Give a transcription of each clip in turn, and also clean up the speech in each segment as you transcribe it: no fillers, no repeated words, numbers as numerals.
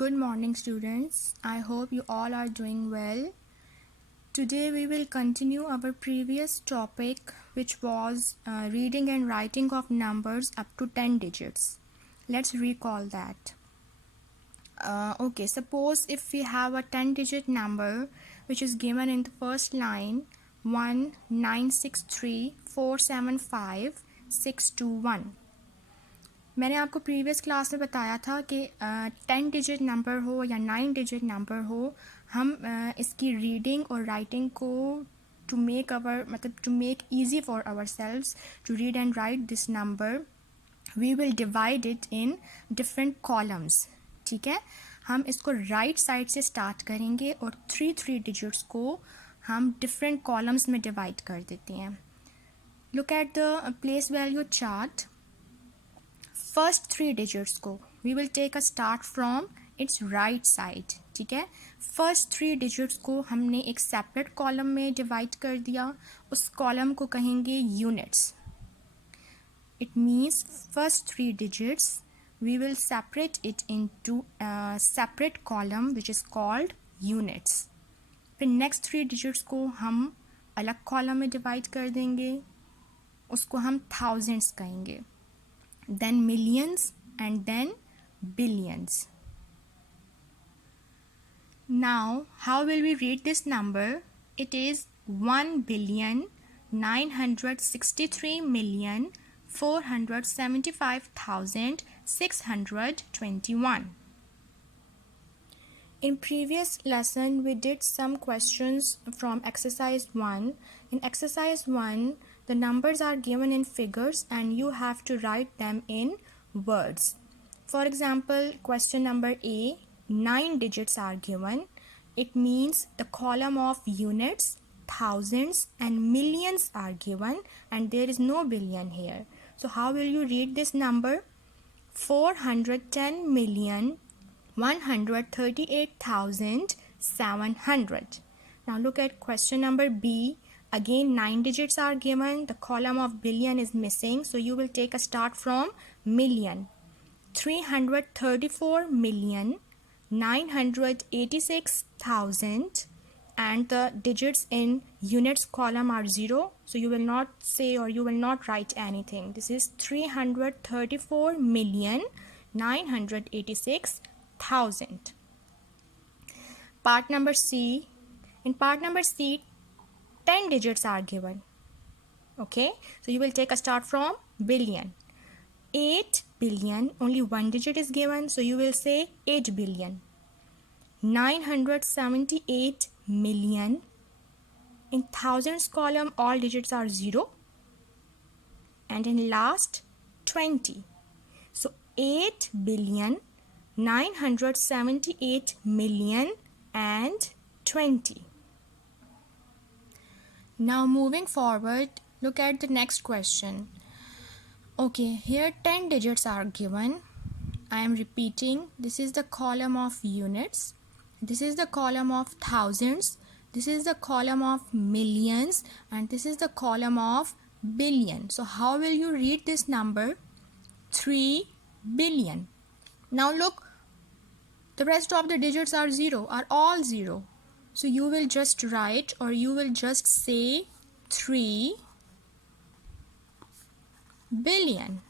Good morning, students. I hope you all are doing well. Today we will continue our previous topic, which was reading and writing of numbers up to 10 digits. Let's recall that. Okay, suppose if we have a 10-digit number which is given in the first line 1963475 मैंने आपको previous class में बताया था कि 10 digit number हो या 9 digit number हो, हम इसकी रीडिंग और राइटिंग को to make easy for ourselves to read and write this number we will divide it in different columns. ठीक है, हम इसको राइट साइड से स्टार्ट करेंगे और थ्री डिजिट्स को हम डिफरेंट कॉलम्स में डिवाइड कर देते हैं. Look at the place value chart. First 3 digits को we will take a start from its right side. ठीक है, फर्स्ट 3 डिजिट्स को हमने एक सेपरेट कॉलम में डिवाइड कर दिया. उस कॉलम को कहेंगे units. It means first 3 digits we will separate it into separate column which is called units. फिर नेक्स्ट 3 डिजिट्स को हम अलग कॉलम में डिवाइड कर देंगे, उसको हम थाउजेंड्स कहेंगे, then millions and then billions. Now how will we read this number? It is 1,963,475,621. In previous lesson we did some questions from exercise 1. In exercise 1 the numbers are given in figures and you have to write them in words. For example, question number A, 9 digits are given. It means the column of units, thousands and millions are given and there is no billion here. So how will you read this number? 410,138,700. Now look at question number B. Again 9 digits are given, the column of billion is missing, so you will take a start from million. 334,986,000 and the digits in units column are 0, so you will not say or you will not write anything. This is 334,986,000. Part number C. In part number C 10 digits are given. Okay, so you will take a start from billion. 8 billion, only one digit is given, so you will say 8 billion. 978 million. In thousands column all digits are 0 and in last 20. So 8 billion 978 million and 20. Now moving forward, look at the next question. Okay, here 10 digits are given. I am repeating, this is the column of units, this is the column of thousands, this is the column of millions and this is the column of billion. So how will you read this number? 3 billion. Now look, the rest of the digits are 0, are all 0. So you will just write or you will just say 3 billion.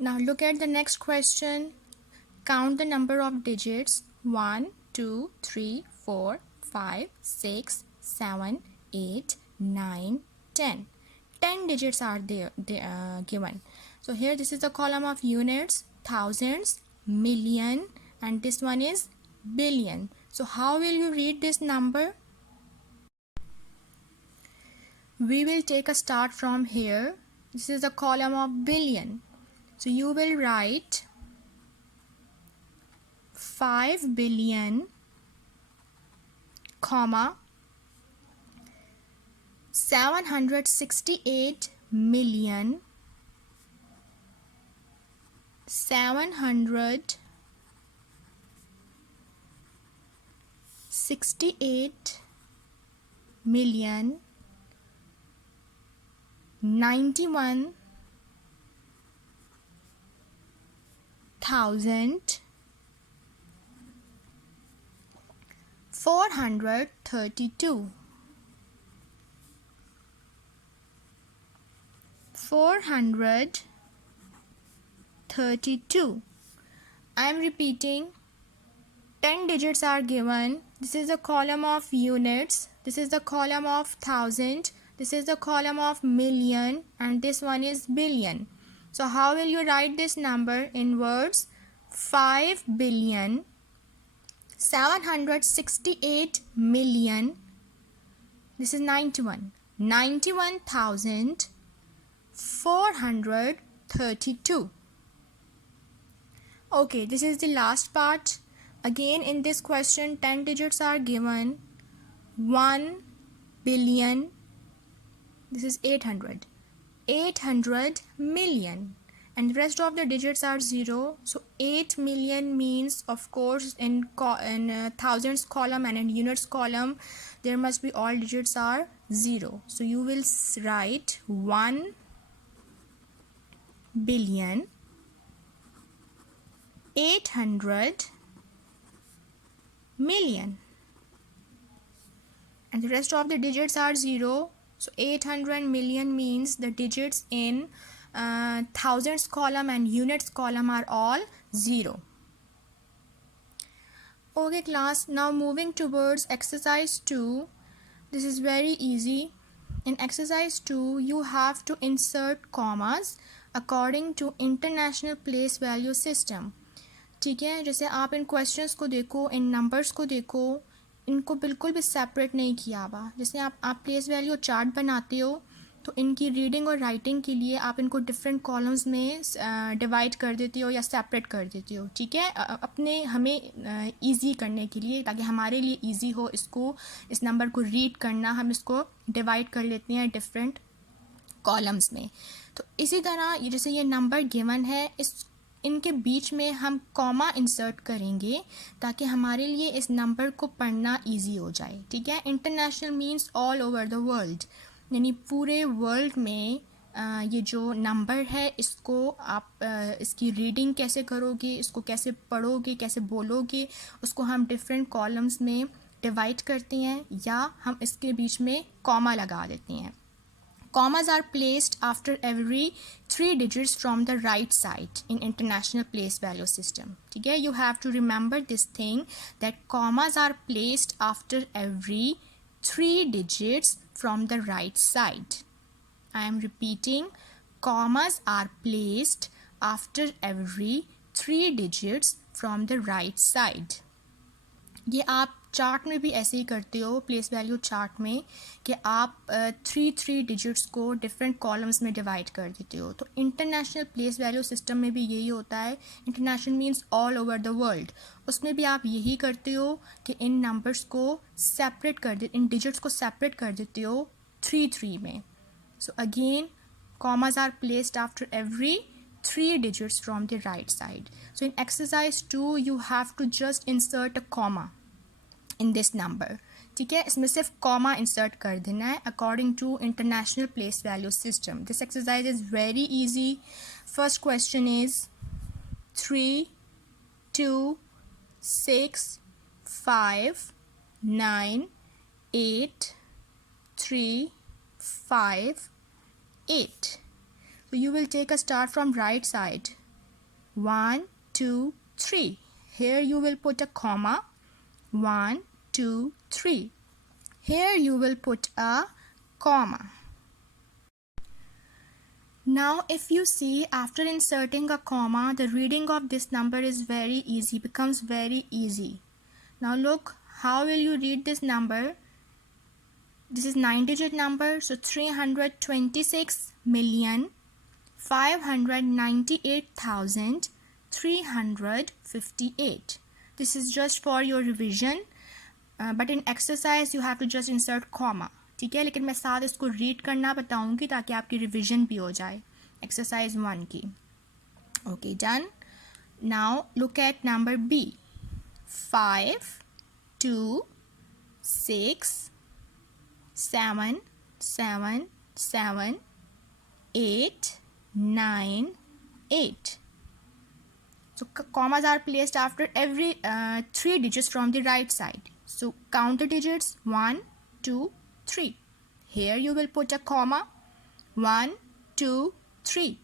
Now look at the next question. Count the number of digits 1, 2, 3, 4, 5, 6, 7, 8, 9, 10. 10 digits are there given. So here this is the column of units, thousands, million and this one is billion. So how will you read this number? We will take a start from here. This is the column of billion. So you will write 5 billion, comma 768 million 768 million 91 432. 432. I am repeating. 10 digits are given. This is the column of units. This is the column of thousand. This is the column of million. And this one is billion. So how will you write this number in words? 5 billion 768 million. This is 91. 91,432. Okay, this is the last part. Again, in this question, 10 digits are given. 1 billion. This is 800. 800 million. And the rest of the digits are 0. So 8 million means, of course, in thousands column and in units column, there must be all digits are 0. So you will write 1 billion 800 million. And the rest of the digits are 0. So 800 million means the digits in thousands column and units column are all 0. Okay class, now moving towards exercise 2. This is very easy. In exercise 2, you have to insert commas according to International Place Value System. ठीक है, जैसे आप इन questions को देखो, इन numbers को देखो, इनको बिल्कुल भी सेपरेट नहीं किया हुआ. जैसे आप प्लेस वैल्यू चार्ट बनाते हो तो इनकी रीडिंग और राइटिंग के लिए आप इनको डिफरेंट कॉलम्स में डिवाइड कर देते हो या सेपरेट कर देते हो. ठीक है, अपने हमें इजी करने के लिए, ताकि हमारे लिए इजी हो इस नंबर को रीड करना, हम इसको डिवाइड कर लेते हैं डिफरेंट कॉलम्स में. तो इसी तरह जैसे ये नंबर गिवन है, इनके बीच में हम कॉमा इंसर्ट करेंगे ताकि हमारे लिए इस नंबर को पढ़ना इजी हो जाए. ठीक है, international means all over the world, यानी पूरे वर्ल्ड में ये जो नंबर है इसको आप इसकी रीडिंग कैसे करोगे, इसको कैसे पढ़ोगे, कैसे बोलोगे, उसको हम डिफरेंट कॉलम्स में डिवाइड करते हैं या हम इसके बीच में कॉमा लगा देते हैं. Commas are placed after every 3 digits from the right side in International Place Value System. ठीक है, you have to remember this thing that commas are placed after every 3 digits from the right side. I am repeating, commas are placed after every 3 digits from the right side. ये आप chart में भी ऐसे ही करते हो, place value chart में, कि आप 3 डिजिट्स को डिफरेंट कॉलम्स में डिवाइड कर देते हो. तो इंटरनेशनल प्लेस वैल्यू सिस्टम में भी यही होता है. International means all over the world. उसमें भी आप यही करते हो कि इन नंबर्स को सेपरेट इन डिजिट्स को सेपरेट कर देते हो 3 में. So again, commas are placed after every 3 digits from the right side. So in exercise 2, you have to just insert a comma in this number. ठीक है, इसमें सिर्फ कॉमा इंसर्ट कर देना है according to International Place Value System. This exercise is very easy. First question is 3, 2, 6, 5, 9, 8, 3, 5, 8. So you will take a start from right side. 1, 2, 3. Here you will put a comma. 1, 2, 3. Here you will put a comma. Now if you see, after inserting a comma, the reading of this number is very easy, becomes very easy. Now look, how will you read this number? This is 9-digit number, so 326,598,358. This is just for your revision, but in exercise you have to just insert comma. ठीक है, लेकिन मैं साथ इसको read करना बताऊंगी ताकि आपकी रिविजन भी हो जाए एक्सरसाइज 1 की. Okay, done. Now look at number B. 5, 2, 6, 7, 7, 7, 8, 9, 8. So commas are placed after every 3 digits from the right side. So count the digits 1, 2, 3. Here you will put a comma 1, 2, 3.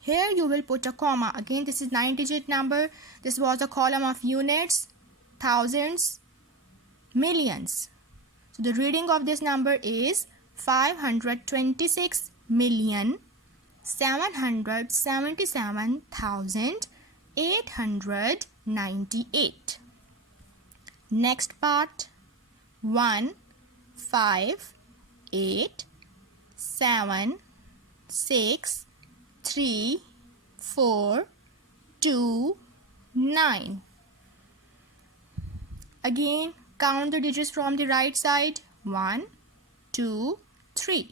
Here you will put a comma. Again, this is 9-digit number. This was a column of units, thousands, millions. So the reading of this number is 526,777,898. Next part, 1, 5, 8, 7, 6, 3, 4, 2, 9. Again, count the digits from the right side. 1, 2, 3.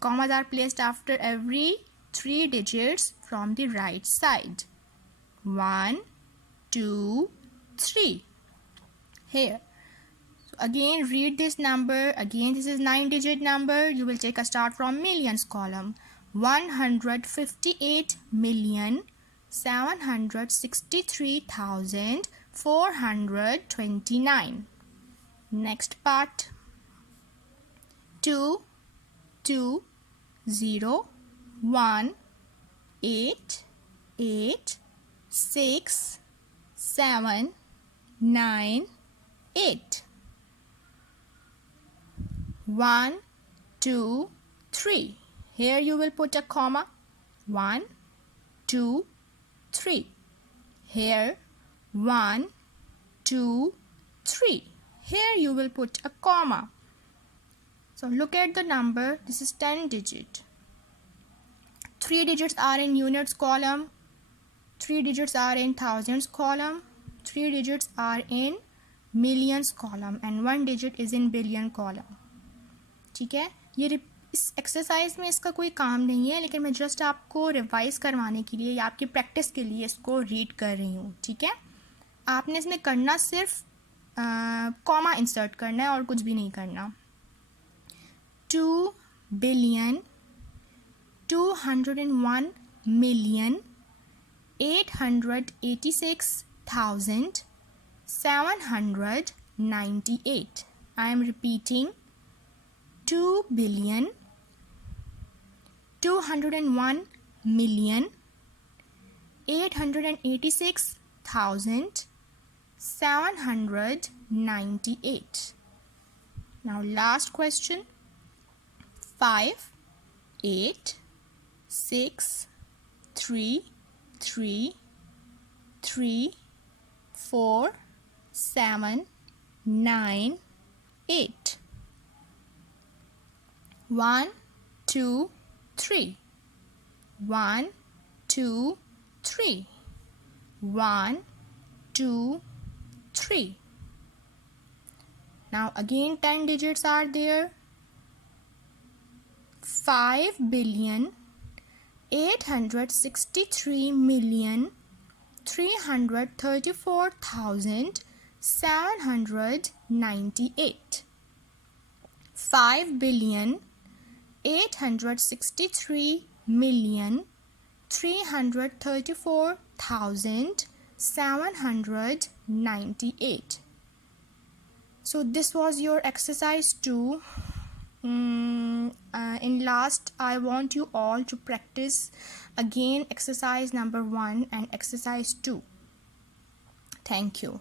Commas are placed after every 3 digits from the right side. 1, 2, 3. Here. So again, read this number. Again, this is 9-digit number. You will take a start from millions column. 158,763,429. Next part. 2, 2, 0, 1, 8, 8, 6, 7, 9, 8. 1, 2, 3. Here you will put a comma. 1, 2, 3. Here 1, 2, 3. Here you will put a comma. So look at the number. This is 10 digit. 3 digits are in units column. 3 digits are in thousands column. 3 digits are in millions column and 1 digit is in billion column. ठीक है, ये इस exercise में इसका कोई काम नहीं है, लेकिन मैं जस्ट आपको रिवाइज करवाने के लिए या आपकी प्रैक्टिस के लिए इसको रीड कर रही हूँ. ठीक है, आपने इसमें करना सिर्फ कॉमा इंसर्ट करना है और कुछ भी नहीं करना. 2,201,886,798. I am repeating. 2,201,886,798. Now last question. 5, 8, 6, 3, 3, 3, 4, 7, 9, 8. 1, 2, 3. 1, 2, 3. 1, 2, 3. Now again 10 digits are there. 5,863,334,798. 5,863,334,798. So this was your exercise 2. In last, I want you all to practice again exercise number 1 and exercise 2. Thank you.